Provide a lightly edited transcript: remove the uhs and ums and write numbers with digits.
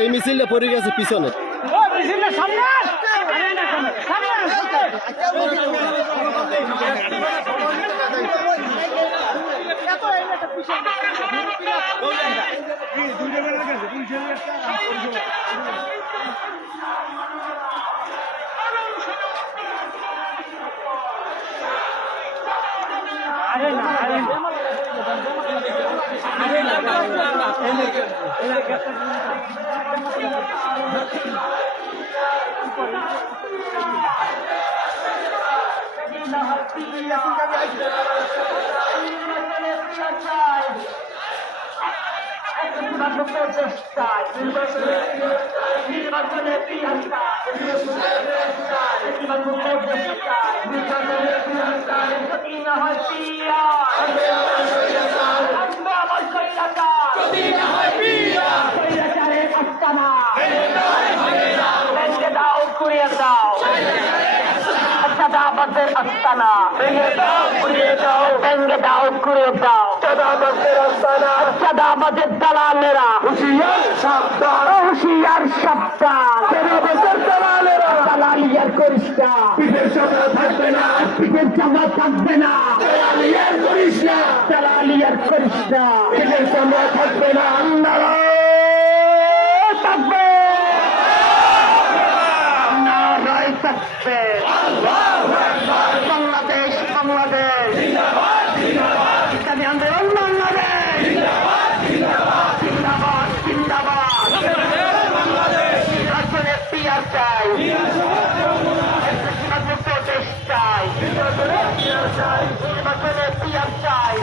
এই মিছিলটা পড়ে গেছে পিছনে। চাঁদাবাজের আস্তানা ভেঙে দাও, উড়িয়ে দাও, ভেঙে দাও, ঘুরিয়ে দাও। চাঁদাবাজের আস্তানা, চাঁদাবাজের দালালেরা হুঁশিয়ার সাবধান, হুঁশিয়ার সাবধান। চাঁদাবাজের দালালেরা দালালিয়ার করিস না, পিঠের চামড়া থাকবে না, পিঠের চামড়া থাকবে না। দালালিয়ার করিস না, দালালিয়ার করিস না, পিঠের চামড়া থাকবে না। থাকবে নারায় থাকবে। বাংলাদেশ বাংলাদেশ ইসলামী আন্দোলন বাংলাদেশ জিন্দাবাদ জিন্দাবাদ। আসলে পিয়ার চাই, মুক্ত দেশ চাই, আসলে পিয়ার চাই।